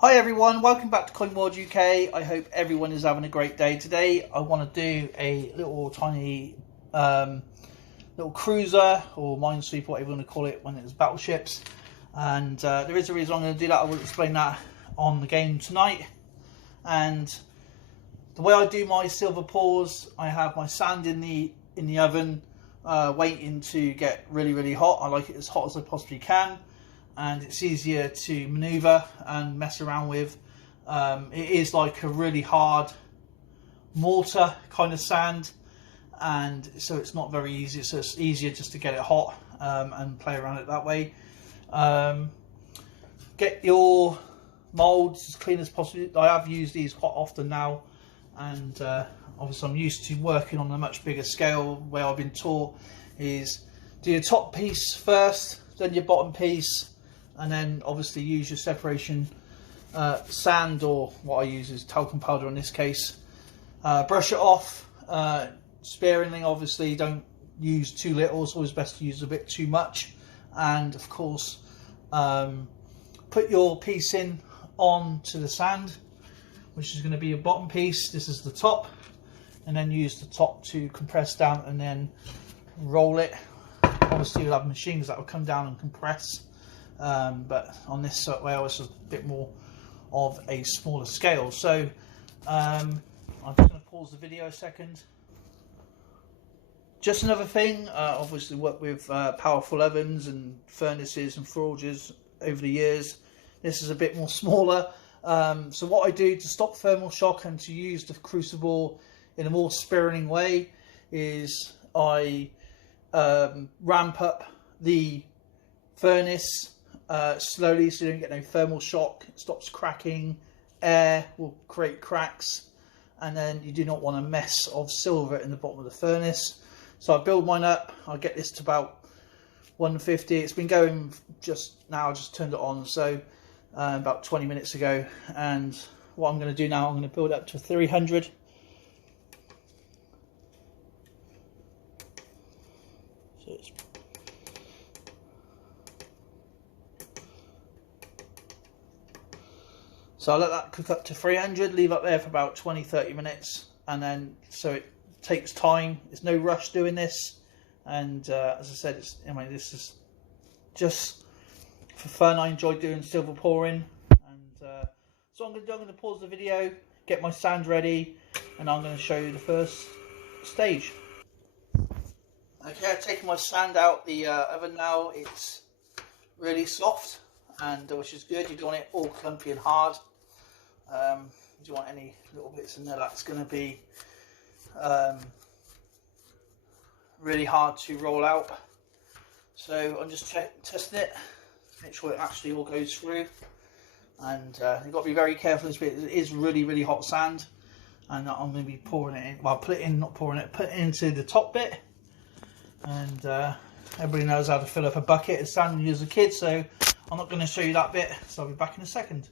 Hi everyone, welcome back to Coin World UK. I hope everyone is having a great day. Today I want to do a little tiny little cruiser or minesweeper, whatever you want to call it, when it's battleships. And there is a reason I'm going to do that. I will explain that on the game tonight. And the way I do my silver pours, I have my sand in the oven waiting to get really hot. I like it as hot as I possibly can. And it's easier to maneuver and mess around with. It is like a really hard mortar kind of sand, and so it's not very easy, so it's easier just to get it hot and play around it that way. Get your molds as clean as possible. I have used these quite often now, and obviously I'm used to working on a much bigger scale. Where I've been taught is do your top piece first, then your bottom piece, and then obviously use your separation sand, or what I use is talcum powder in this case. Brush it off sparingly, obviously don't use too little. It's always best to use a bit too much. And of course put your piece in onto the sand, which is going to be your bottom piece. This is the top, and then use the top to compress down and then roll it. Obviously you'll have machines that will come down and compress. But on this way it's a bit more of a smaller scale. So I'm just going to pause the video a second. Just another thing, obviously worked with powerful ovens and furnaces and forges over the years. This is a bit more smaller. So what I do to stop thermal shock and to use the crucible in a more sparing way is I ramp up the furnace slowly, so you don't get no thermal shock. It stops cracking. Air will create cracks, and then you do not want a mess of silver in the bottom of the furnace. So I build mine up. I get this to about 150. It's been going just now. I just turned it on, so about 20 minutes ago. And what I'm going to do now, I'm going to build up to 300. So it's So I'll let that cook up to 300, leave up there for about 20-30 minutes, and then so it takes time. There's no rush doing this, and as I said, this is just for fun. I enjoy doing silver pouring, and so I'm going to pause the video, get my sand ready, and I'm going to show you the first stage. Okay, I've taken my sand out the oven now. It's really soft, and which is good. You don't want it all clumpy and hard. You don't want any little bits in there that's going to be really hard to roll out. So I'm just testing it, make sure it actually all goes through. And you've got to be very careful. This bit it is really hot sand, and I'm going to be pouring it in. Well, put it in, not pouring it, put it into the top bit. And everybody knows how to fill up a bucket of sand when you was a kid, so I'm not going to show you that bit. So I'll be back in a second.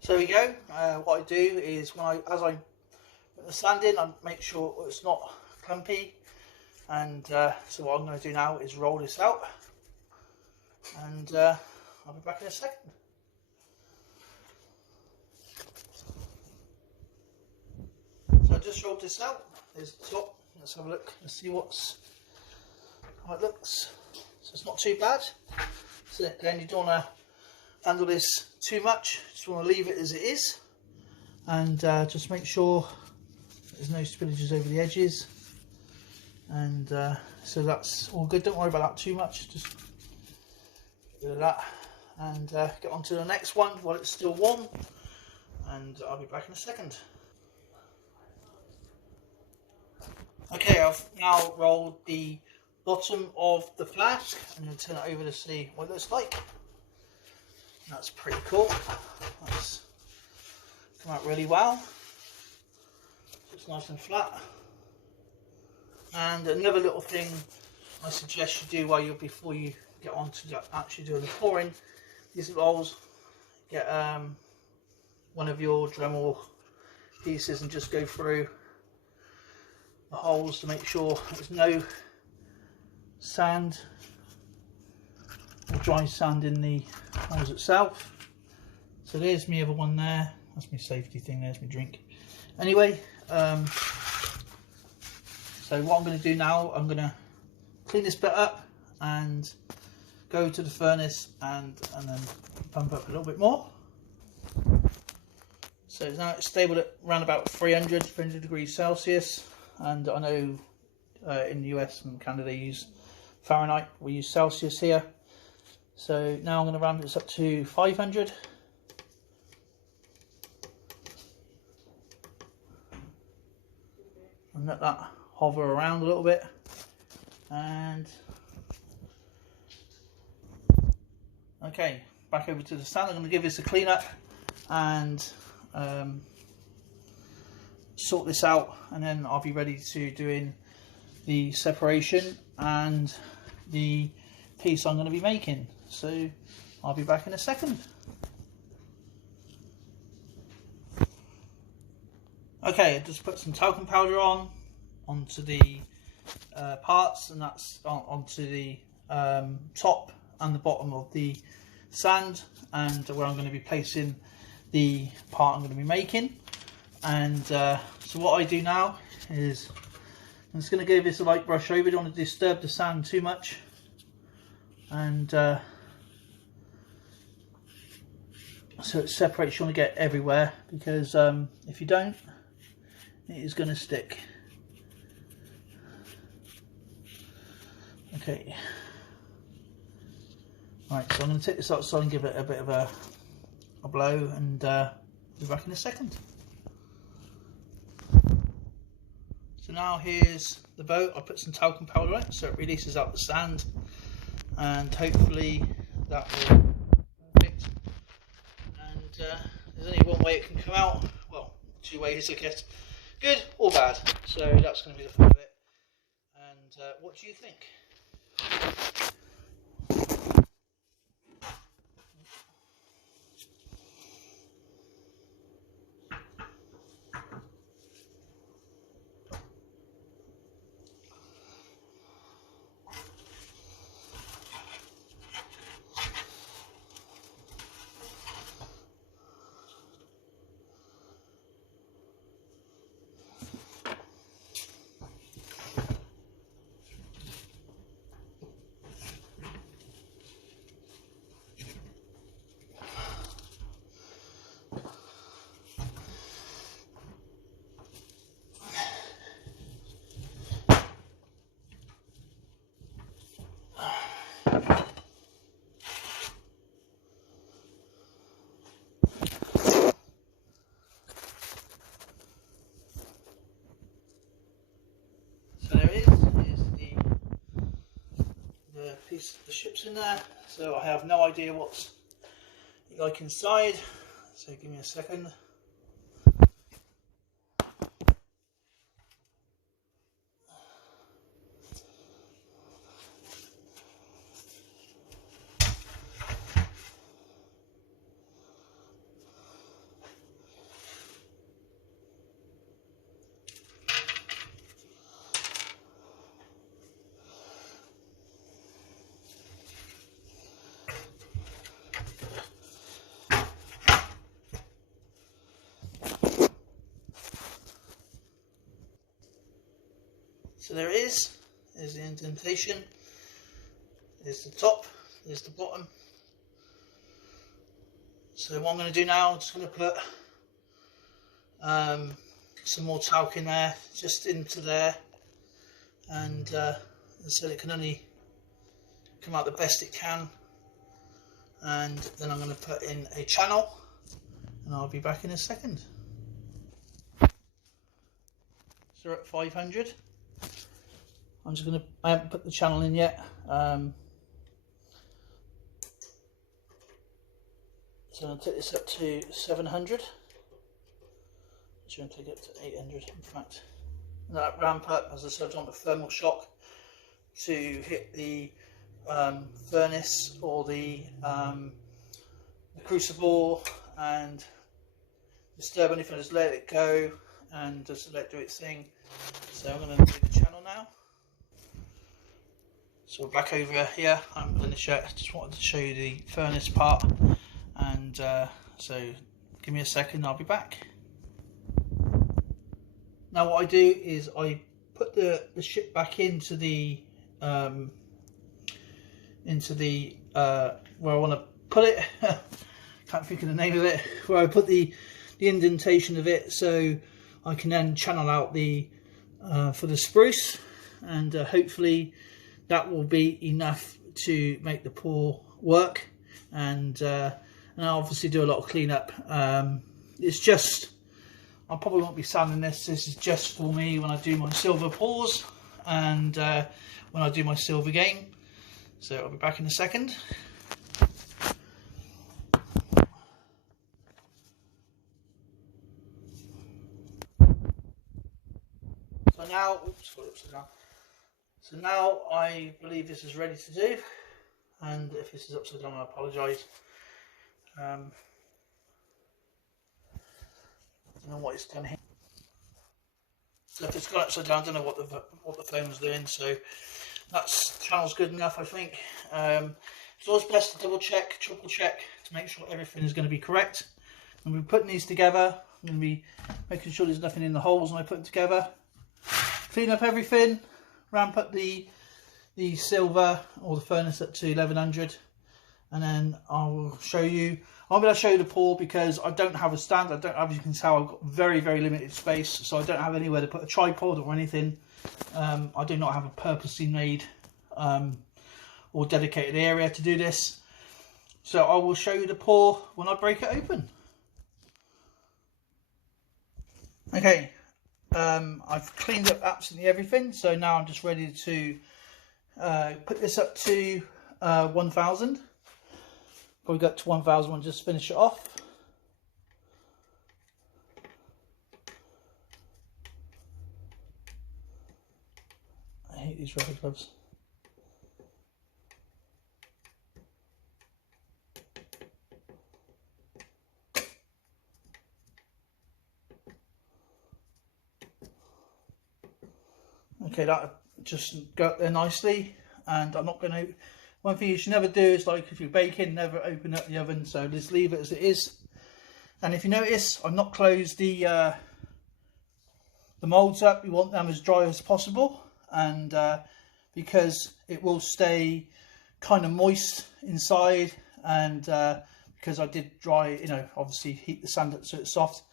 So there we go. What I do is as I put the sand in, I make sure it's not clumpy. And so what I'm going to do now is roll this out, and I'll be back in a second. So I just rolled this out. There's the top. Let's have a look. Let's see how it looks. So it's not too bad. So then you don't want to handle this too much. Just want to leave it as it is, and just make sure there's no spillages over the edges. And so that's all good. Don't worry about that too much. Just get rid of that, and get on to the next one while it's still warm. And I'll be back in a second. Okay, I've now rolled the bottom of the flask. I'm going to turn it over to see what it looks like. That's pretty cool. That's come out really well. It's nice and flat. And another little thing I suggest you do before you get on to actually doing the pouring, these rolls, get one of your Dremel pieces and just go through the holes to make sure there's no sand or dry sand in the holes itself. So there's my other one there. That's my safety thing. There's my drink. Anyway, so what I'm going to do now, I'm going to clean this bit up and go to the furnace and then pump up a little bit more. So now it's stable at around about 300 degrees Celsius, and I know in the US and Canada they use Fahrenheit, we use Celsius here. So now I'm going to ramp this up to 500. And let that hover around a little bit. And okay, back over to the stand. I'm going to give this a clean up and sort this out, and then I'll be ready to doing the separation and the piece I'm going to be making. So I'll be back in a second. Okay, I just put some talcum powder onto the parts, and that's onto the top and the bottom of the sand, and where I'm going to be placing the part I'm going to be making. And so what I do now is I'm just going to give this a light brush over. Don't want to disturb the sand too much, and so it separates. You want to get everywhere, because if you don't, it is going to stick. Okay. Right, so I'm going to take this outside and give it a bit of a blow, and be back in a second. So now here's the boat. I put some talcum powder on it so it releases out the sand, and hopefully that will be perfect. And there's only one way it can come out. Well, two ways, I guess. Good or bad. So that's going to be the fun of it. And what do you think? The ship's in there, so I have no idea what's like inside, so give me a second. So there it is. There's the indentation. There's the top. There's the bottom. So what I'm going to do now, I'm just going to put some more talc in there, just into there, and so it can only come out the best it can. And then I'm going to put in a channel, and I'll be back in a second. So we're at 500. I'm just going to, I haven't put the channel in yet. So I'll take this up to 700. Actually, I'm going to take it up to 800 in fact. And that ramp up, as I said, on the thermal shock to hit the furnace or the crucible and disturb anything, just let it go and just let it do its thing. So I'm going to do the channel now. So we're back over here. I'm finished yet. Just wanted to show you the furnace part, and so give me a second, I'll be back. Now what I do is I put the ship back into the where I want to put it. Can't think of the name of it. Where I put the indentation of it, so I can then channel out the for the spruce, and hopefully that will be enough to make the pour work. And I obviously do a lot of cleanup. It's just, I probably won't be sanding this. This is just for me when I do my silver pours and when I do my silver game. So I'll be back in a second. So now, oops, got it upside down. So now I believe this is ready to do, and if this is upside down, I apologise. I don't know what it's done here. So if it's gone upside down, I don't know what the phone's doing. So that's channel's good enough, I think. It's always best to double check, triple check to make sure everything is going to be correct. And we're putting these together. I'm going to be making sure there's nothing in the holes when I put them together. Clean up everything. Ramp up the silver or the furnace up to 1100, and then I'll show you. I'm going to show you the pour because I don't have a stand. I don't, as you can tell, I've got very limited space, so I don't have anywhere to put a tripod or anything. I do not have a purposely made or dedicated area to do this. So I will show you the pour when I break it open. Okay. I've cleaned up absolutely everything, so now I'm just ready to put this up to 1000. Probably got to 1000 and just finish it off. I hate these rubber gloves. Okay, that just got there nicely, and I'm not going to. One thing you should never do is, like, if you're baking, never open up the oven. So just leave it as it is. And if you notice, I've not closed the moulds up. You want them as dry as possible, and because it will stay kind of moist inside, and because I did dry, obviously heat the sand up so it's soft.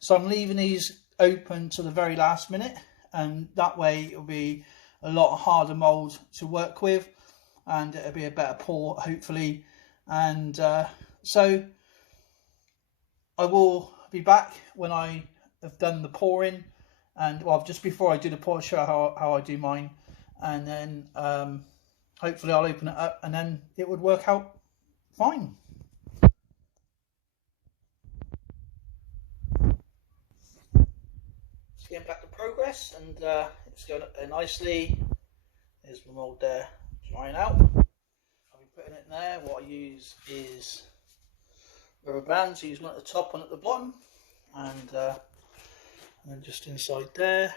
So I'm leaving these open to the very last minute. And that way it'll be a lot harder mould to work with, and it'll be a better pour, hopefully. And so I will be back when I have done the pouring, and well, just before I do the pour, show how I do mine, and then hopefully I'll open it up and then it would work out fine. Getting back to progress, and it's going up there nicely. There's the mould there drying out. I'll be putting it in there. What I use is rubber bands. I use one at the top, one at the bottom, and then just inside there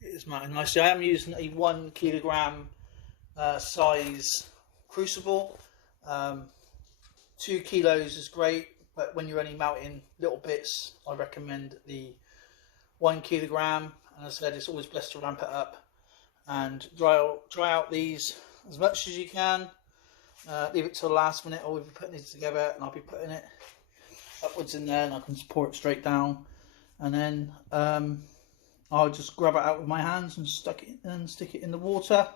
it is mounted nicely. I am using a 1 kilogram size crucible. 2 kilos is great, but when you're only melting little bits, I recommend the 1 kilogram. And as I said, it's always best to ramp it up and dry out these as much as you can. Leave it till the last minute, or we'll be putting these together, and I'll be putting it upwards in there, and I can just pour it straight down, and then I'll just grab it out with my hands and stick it in the water,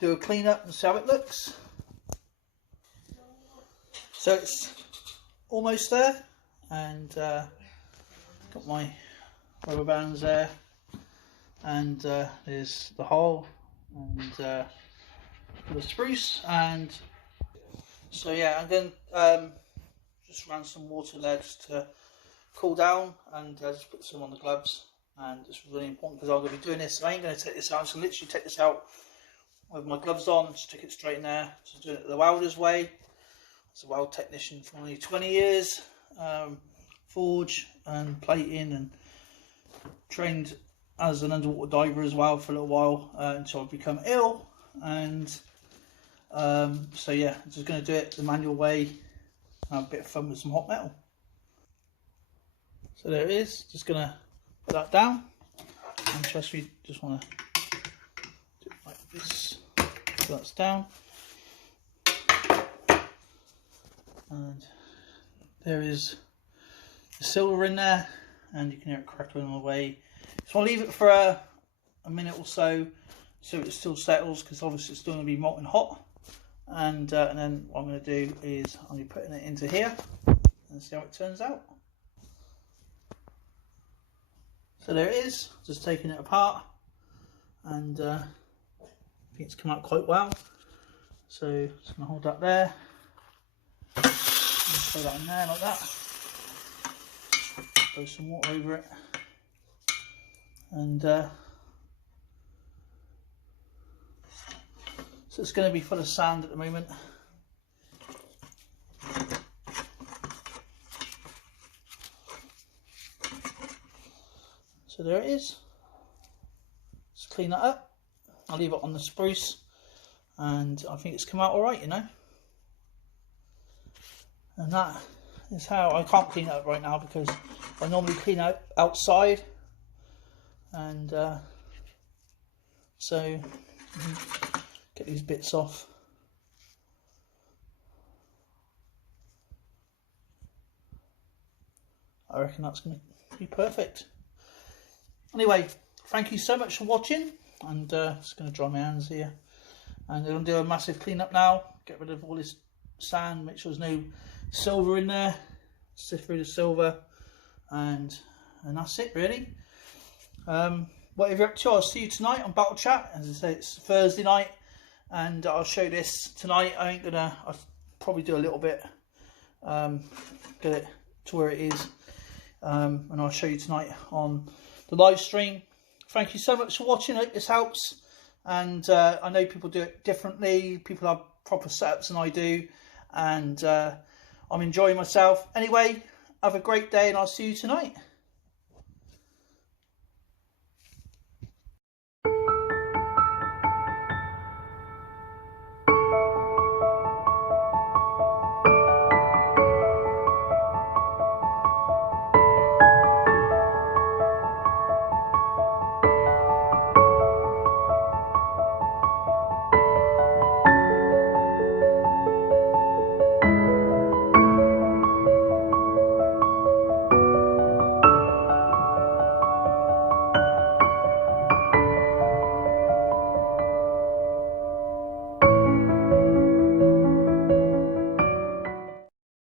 do a clean up and see how it looks. So it's almost there, and got my rubber bands there, and there's the hole, and the spruce, and so yeah, and then just ran some water there just to cool down, and just put some on the gloves. And it's really important because I'm going to be doing this. I ain't going to take this out. I'm just going to literally take this out with my gloves on, stick it straight in there. Just doing it the welder's way. As a weld technician for only 20 years, forge and plating, and trained as an underwater diver as well for a little while until I become ill. And so yeah, I'm just going to do it the manual way, have a bit of fun with some hot metal. So there it is, just going to put that down, and just want to do it like this, so that's down, and there is the silver in there, and you can hear it crackling away. So I'll leave it for a minute or so it still settles, because obviously it's still going to be molten hot. And then what I'm going to do is I'm going to be putting it into here and see how it turns out. So there it is, just taking it apart, and I think it's come out quite well. So just going to hold that there, and throw that in there like that, throw some water over it, and so it's going to be full of sand at the moment. So there it is. Just clean that up. I'll leave it on the spruce, and I think it's come out all right, you know. And that is how I can't clean it up right now, because I normally clean out outside, and so get these bits off. I reckon that's going to be perfect. Anyway, thank you so much for watching, and just going to dry my hands here, and I'm going to do a massive clean up now, get rid of all this sand, make sure there's no silver in there, sift through the silver, and that's it really. Whatever you're up to, I'll see you tonight on Battle Chat. As I say, it's Thursday night, and I'll show this tonight. I'll probably do a little bit, get it to where it is, and I'll show you tonight on the live stream. Thank you so much for watching. I hope this helps, and I know people do it differently. People have proper setups than I do, and I'm enjoying myself. Anyway, have a great day, and I'll see you tonight.